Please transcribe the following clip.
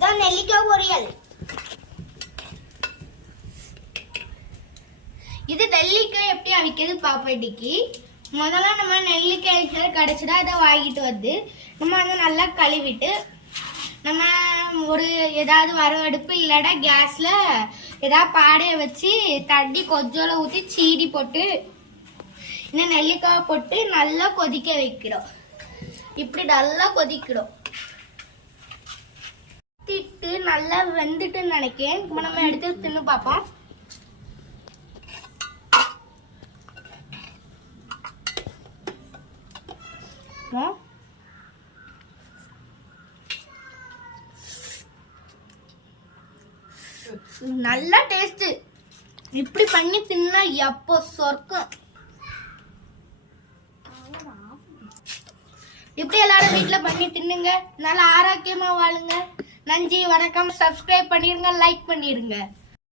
இதான் நெல்லிக்காய் பொரியல். இது நெல்லிக்காய் எப்படி அவிக்கிறது பாப்போம். இன்னைக்கு முதல்ல நம்ம நெல்லிக்காய் கிடைச்சிட்டா அதை வாங்கிட்டு வந்து நம்ம அதை நல்லா கழுவிட்டு நம்ம ஒரு ஏதாவது வரவடுப்பு இல்லைன்னா கேஸ்ல ஏதாவது பாடையை வச்சு தண்ணி கொஞ்சோல ஊற்றி சீடி போட்டு இன்னும் நெல்லிக்காய் போட்டு நல்லா கொதிக்க வைக்கிறோம். இப்படி நல்லா கொதிக்கிறோம். திட்டு நல்லா வெந்துட்டுன்னு நினைக்கிறேன். இப்போ நம்ம எடுத்து தின்னு பார்ப்போம். நல்ல டேஸ்ட். இப்படி பண்ணி தின்னா எப்போ சொர்க்கம். இப்படி எல்லாரும் வீட்டுல பண்ணி தின்னுங்க. நல்லா ஆரோக்கியமா வாழுங்க. நன்றி, வணக்கம். சப்ஸ்கிரைப் பண்ணிருங்க, லைக் பண்ணிருங்க.